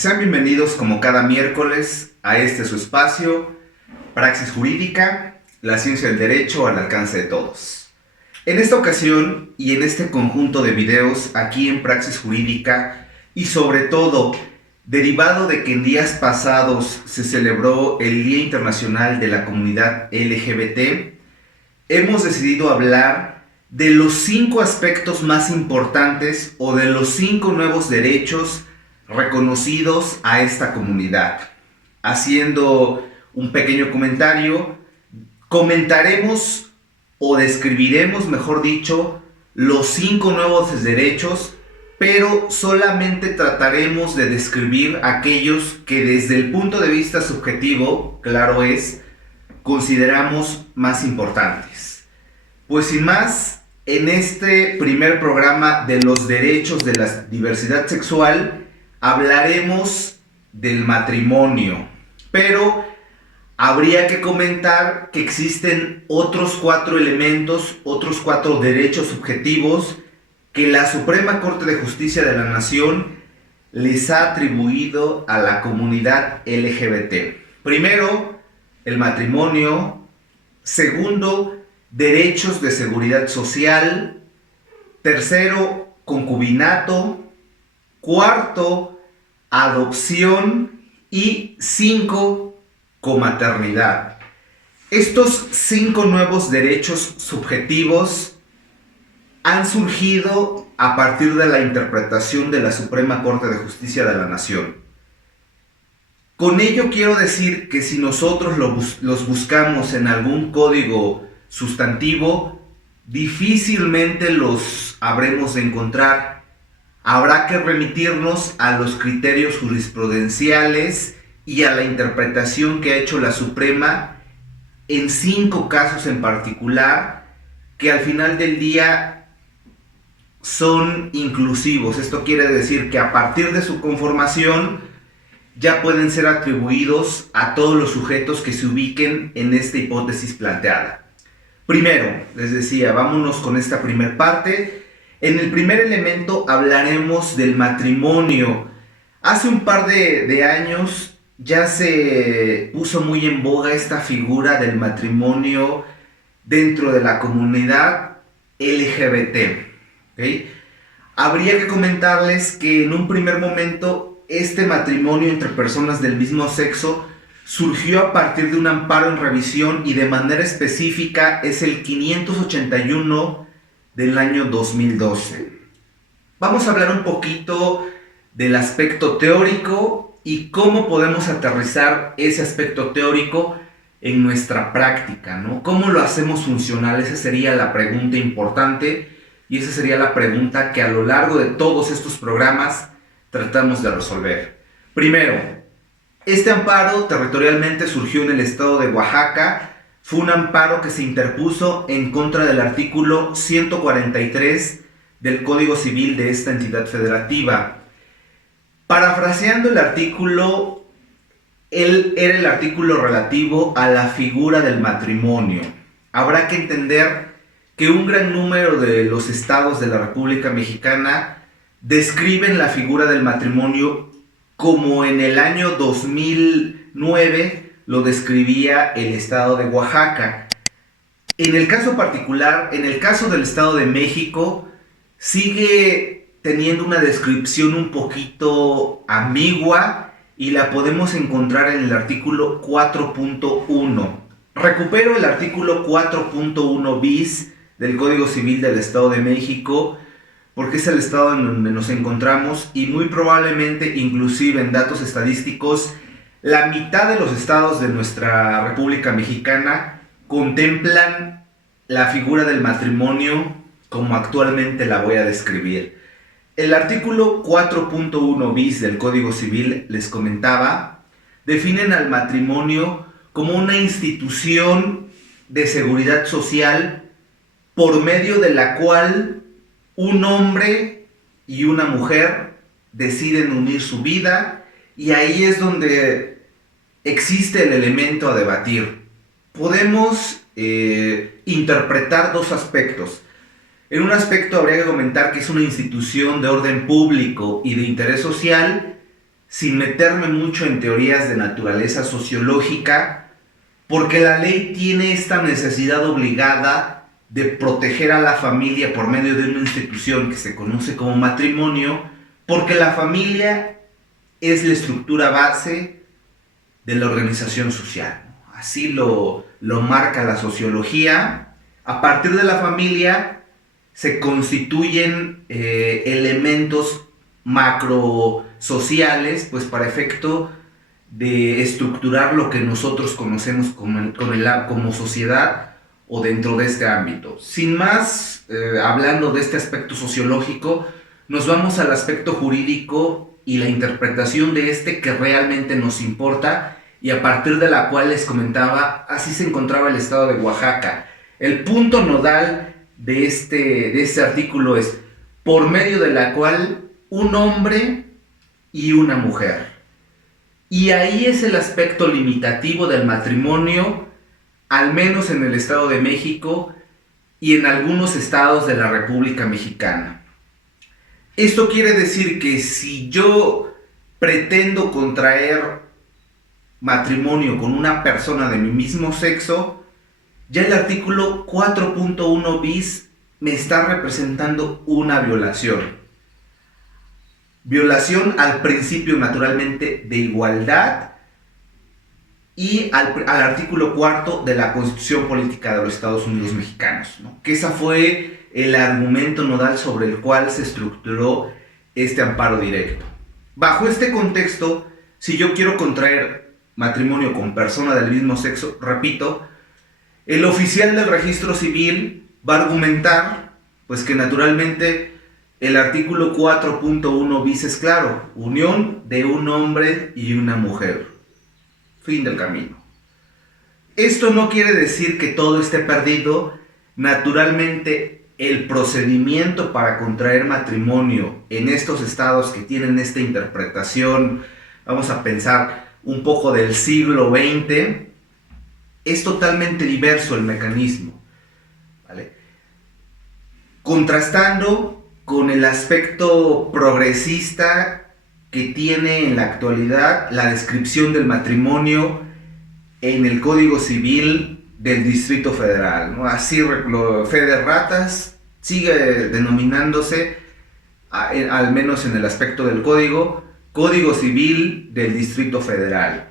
Sean bienvenidos como cada miércoles a este su espacio, Praxis Jurídica, la ciencia del derecho al alcance de todos. En esta ocasión y en este conjunto de videos aquí en Praxis Jurídica y sobre todo derivado de que en días pasados se celebró el Día Internacional de la Comunidad LGBT, hemos decidido hablar de los 5 aspectos más importantes o de los 5 nuevos derechos reconocidos a esta comunidad. Haciendo un pequeño comentario, comentaremos o describiremos, mejor dicho, los 5 nuevos derechos, pero solamente trataremos de describir aquellos que desde el punto de vista subjetivo, claro es, consideramos más importantes. Pues sin más, en este primer programa de los derechos de la diversidad sexual, hablaremos del matrimonio, pero habría que comentar que existen otros 4 elementos, otros 4 derechos subjetivos que la Suprema Corte de Justicia de la Nación les ha atribuido a la comunidad LGBT. Primero, el matrimonio. Segundo, derechos de seguridad social. Tercero, concubinato. Cuarto, adopción. Y 5, comaternidad. Estos 5 nuevos derechos subjetivos han surgido a partir de la interpretación de la Suprema Corte de Justicia de la Nación. Con ello quiero decir que si nosotros los buscamos en algún código sustantivo, difícilmente los habremos de encontrar. Habrá que remitirnos a los criterios jurisprudenciales y a la interpretación que ha hecho la Suprema en 5 casos en particular, que al final del día son inclusivos. Esto quiere decir que a partir de su conformación ya pueden ser atribuidos a todos los sujetos que se ubiquen en esta hipótesis planteada. Primero, les decía, vámonos con esta primer parte. En el primer elemento hablaremos del matrimonio. Hace un par de años ya se puso muy en boga esta figura del matrimonio dentro de la comunidad LGBT. ¿Okay? Habría que comentarles que en un primer momento este matrimonio entre personas del mismo sexo surgió a partir de un amparo en revisión y de manera específica es el 581 del año 2012. Vamos a hablar un poquito del aspecto teórico y cómo podemos aterrizar ese aspecto teórico en nuestra práctica, ¿no? ¿Cómo lo hacemos funcional? Esa sería la pregunta importante. Y esa sería la pregunta que a lo largo de todos estos programas tratamos de resolver. Primero, este amparo territorialmente surgió en el estado de Oaxaca. Fue un amparo que se interpuso en contra del artículo 143 del Código Civil de esta entidad federativa. Parafraseando el artículo, él era el artículo relativo a la figura del matrimonio. Habrá que entender que un gran número de los estados de la República Mexicana describen la figura del matrimonio como en el año 2009 lo describía el estado de Oaxaca. En el caso particular, en el caso del Estado de México, sigue teniendo una descripción un poquito ambigua y la podemos encontrar en el artículo 4.1. Recupero el artículo 4.1 bis del Código Civil del Estado de México, porque es el estado en donde nos encontramos y muy probablemente, inclusive en datos estadísticos, la mitad de los estados de nuestra República Mexicana contemplan la figura del matrimonio como actualmente la voy a describir. El artículo 4.1 bis del Código Civil, les comentaba, definen al matrimonio como una institución de seguridad social por medio de la cual un hombre y una mujer deciden unir su vida, y ahí es donde existe el elemento a debatir. Podemos interpretar 2 aspectos. En un aspecto habría que comentar que es una institución de orden público y de interés social, sin meterme mucho en teorías de naturaleza sociológica, porque la ley tiene esta necesidad obligada de proteger a la familia por medio de una institución que se conoce como matrimonio, porque la familia es la estructura base de la organización social. Así lo marca la sociología. A partir de la familia se constituyen elementos macrosociales, pues para efecto de estructurar lo que nosotros conocemos como sociedad o dentro de este ámbito. Sin más, hablando de este aspecto sociológico, nos vamos al aspecto jurídico y la interpretación de este que realmente nos importa y a partir de la cual les comentaba, así se encontraba el estado de Oaxaca. El punto nodal de este artículo es por medio de la cual un hombre y una mujer. Y ahí es el aspecto limitativo del matrimonio, al menos en el Estado de México y en algunos estados de la República Mexicana. Esto quiere decir que si yo pretendo contraer matrimonio con una persona de mi mismo sexo, ya el artículo 4.1 bis me está representando una violación. Violación al principio, naturalmente, de igualdad y al artículo 4 de la Constitución Política de los Estados Unidos Mexicanos, ¿no? Que ese fue el argumento nodal sobre el cual se estructuró este amparo directo. Bajo este contexto, si yo quiero contraer matrimonio con persona del mismo sexo, repito, el oficial del registro civil va a argumentar, pues que naturalmente el artículo 4.1 bis es claro, unión de un hombre y una mujer. Fin del camino. Esto no quiere decir que todo esté perdido. Naturalmente, el procedimiento para contraer matrimonio en estos estados que tienen esta interpretación, vamos a pensar un poco del siglo XX, es totalmente diverso el mecanismo, ¿vale? Contrastando con el aspecto progresista que tiene en la actualidad la descripción del matrimonio en el Código Civil del Distrito Federal, ¿no? Así, fe de ratas sigue denominándose, al menos en el aspecto del Código Civil del Distrito Federal.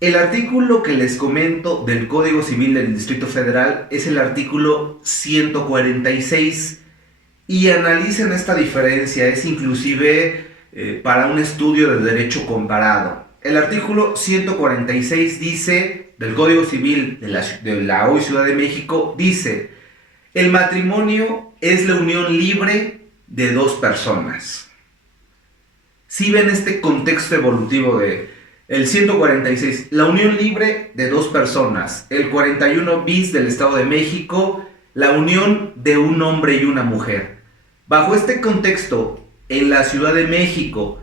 El artículo que les comento del Código Civil del Distrito Federal es el artículo 146 y analizan esta diferencia, es inclusive para un estudio de derecho comparado. El artículo 146 dice, del Código Civil de la hoy Ciudad de México, dice: el matrimonio es la unión libre de dos personas. Si ven este contexto evolutivo de el 146, la unión libre de dos personas. El 41 bis del Estado de México, la unión de un hombre y una mujer. Bajo este contexto, en la Ciudad de México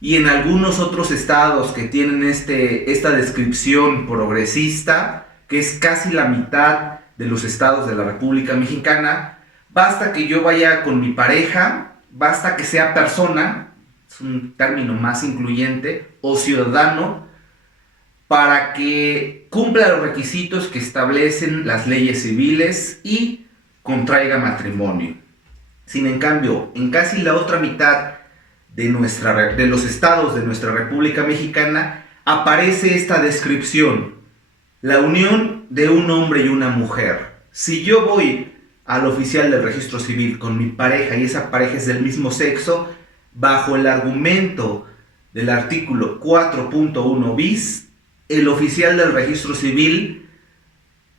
y en algunos otros estados que tienen esta descripción progresista, que es casi la mitad de los estados de la República Mexicana, basta que yo vaya con mi pareja, basta que sea persona, es un término más incluyente, o ciudadano, para que cumpla los requisitos que establecen las leyes civiles y contraiga matrimonio. Sin en cambio, en casi la otra mitad de los estados de nuestra República Mexicana aparece esta descripción: la unión de un hombre y una mujer. Si yo voy al oficial del registro civil con mi pareja y esa pareja es del mismo sexo, bajo el argumento del artículo 4.1 bis, el oficial del registro civil,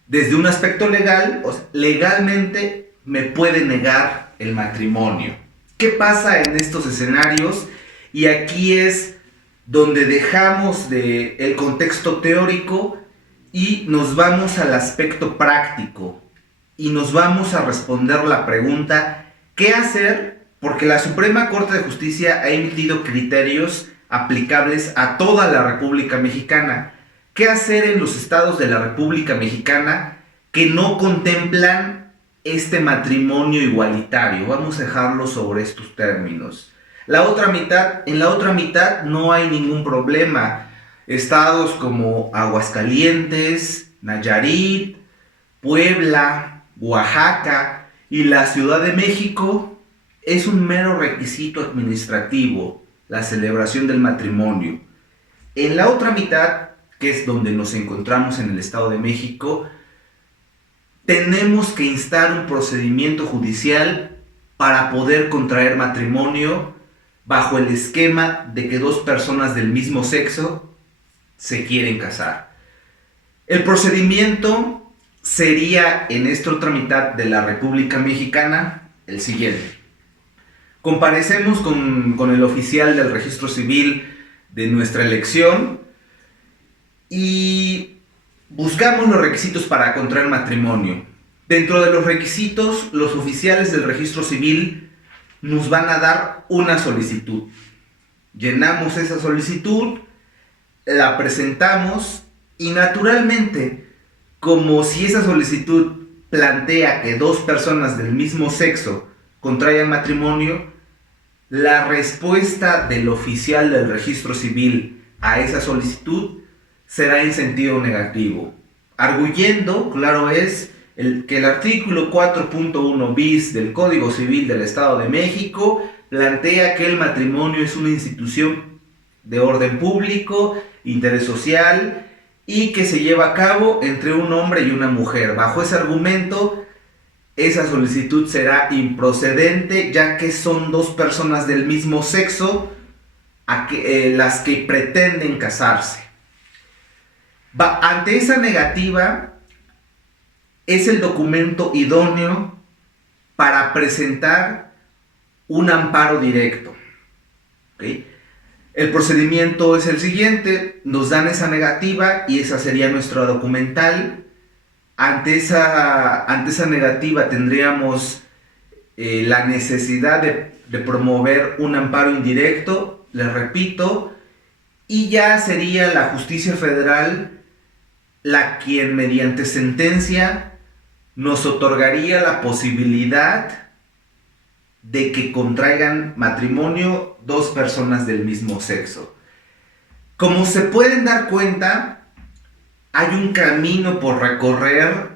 desde un aspecto legal, o sea, legalmente me puede negar el matrimonio. ¿Qué pasa en estos escenarios? Y aquí es donde dejamos el contexto teórico y nos vamos al aspecto práctico y nos vamos a responder la pregunta: ¿qué hacer? Porque la Suprema Corte de Justicia ha emitido criterios aplicables a toda la República Mexicana. ¿Qué hacer en los estados de la República Mexicana que no contemplan este matrimonio igualitario? Vamos a dejarlo sobre estos términos. En la otra mitad no hay ningún problema. Estados como Aguascalientes, Nayarit, Puebla, Oaxaca y la Ciudad de México es un mero requisito administrativo, la celebración del matrimonio. En la otra mitad, que es donde nos encontramos en el Estado de México, tenemos que instar un procedimiento judicial para poder contraer matrimonio bajo el esquema de que dos personas del mismo sexo se quieren casar. El procedimiento sería en esta otra mitad de la República Mexicana el siguiente. Comparecemos con el oficial del registro civil de nuestra elección y buscamos los requisitos para contraer matrimonio. Dentro de los requisitos, los oficiales del registro civil nos van a dar una solicitud. Llenamos esa solicitud, la presentamos y naturalmente, como si esa solicitud plantea que dos personas del mismo sexo contraigan matrimonio, la respuesta del oficial del registro civil a esa solicitud será en sentido negativo, arguyendo, claro es, que el artículo 4.1 bis del Código Civil del Estado de México plantea que el matrimonio es una institución de orden público, interés social y que se lleva a cabo entre un hombre y una mujer. Bajo ese argumento, esa solicitud será improcedente, ya que son dos personas del mismo sexo las que pretenden casarse. Ante esa negativa, es el documento idóneo para presentar un amparo directo. ¿Okay? El procedimiento es el siguiente: nos dan esa negativa y esa sería nuestra documental. Ante esa negativa tendríamos la necesidad de promover un amparo indirecto, les repito, y ya sería la justicia federal la quien mediante sentencia nos otorgaría la posibilidad de que contraigan matrimonio dos personas del mismo sexo. Como se pueden dar cuenta, hay un camino por recorrer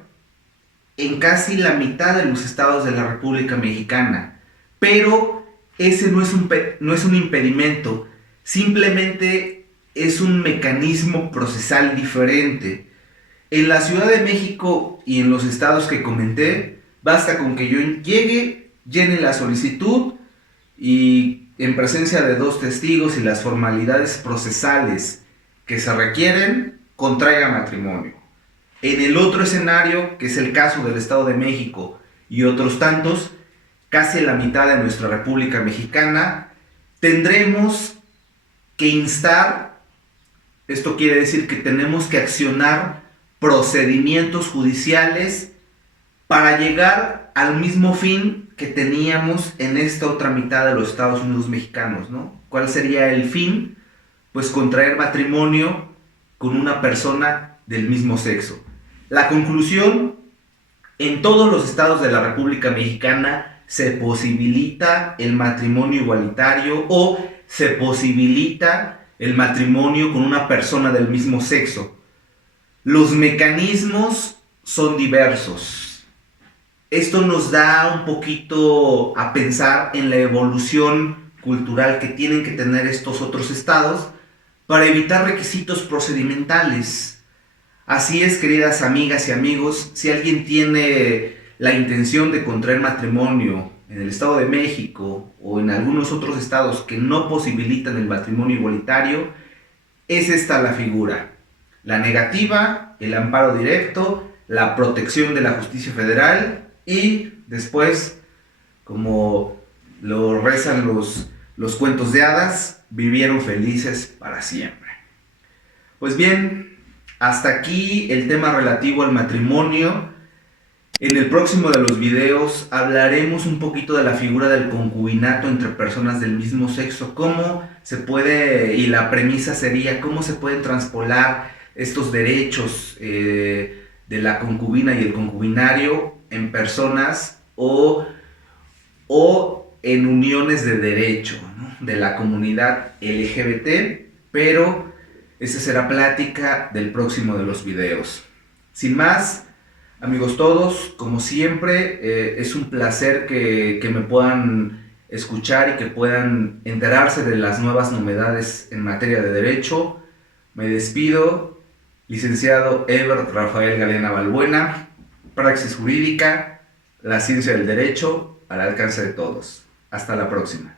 en casi la mitad de los estados de la República Mexicana, pero ese no es un impedimento, simplemente es un mecanismo procesal diferente. En la Ciudad de México y en los estados que comenté, basta con que yo llegue, llene la solicitud y en presencia de dos testigos y las formalidades procesales que se requieren, contraiga matrimonio. En el otro escenario, que es el caso del Estado de México y otros tantos, casi la mitad de nuestra República Mexicana, tendremos que instar, esto quiere decir que tenemos que accionar procedimientos judiciales para llegar al mismo fin que teníamos en esta otra mitad de los Estados Unidos mexicanos, ¿no? ¿Cuál sería el fin? Pues contraer matrimonio con una persona del mismo sexo. La conclusión: en todos los estados de la República Mexicana se posibilita el matrimonio igualitario o se posibilita el matrimonio con una persona del mismo sexo. Los mecanismos son diversos. Esto nos da un poquito a pensar en la evolución cultural que tienen que tener estos otros estados para evitar requisitos procedimentales. Así es, queridas amigas y amigos, si alguien tiene la intención de contraer matrimonio en el Estado de México o en algunos otros estados que no posibilitan el matrimonio igualitario, es esta la figura: la negativa, el amparo directo, la protección de la justicia federal y después, como lo rezan los cuentos de hadas, vivieron felices para siempre. Pues bien, hasta aquí el tema relativo al matrimonio. En el próximo de los videos hablaremos un poquito de la figura del concubinato entre personas del mismo sexo, cómo se puede, y la premisa sería cómo se pueden traspolar estos derechos de la concubina y el concubinario en personas o en uniones de derecho, ¿no? de la comunidad LGBT, pero esa será plática del próximo de los videos. Sin más, amigos todos, como siempre, es un placer que me puedan escuchar y que puedan enterarse de las nuevas novedades en materia de derecho. Me despido, licenciado Ebert Rafael Galena Balbuena, Praxis Jurídica, la ciencia del derecho al alcance de todos. Hasta la próxima.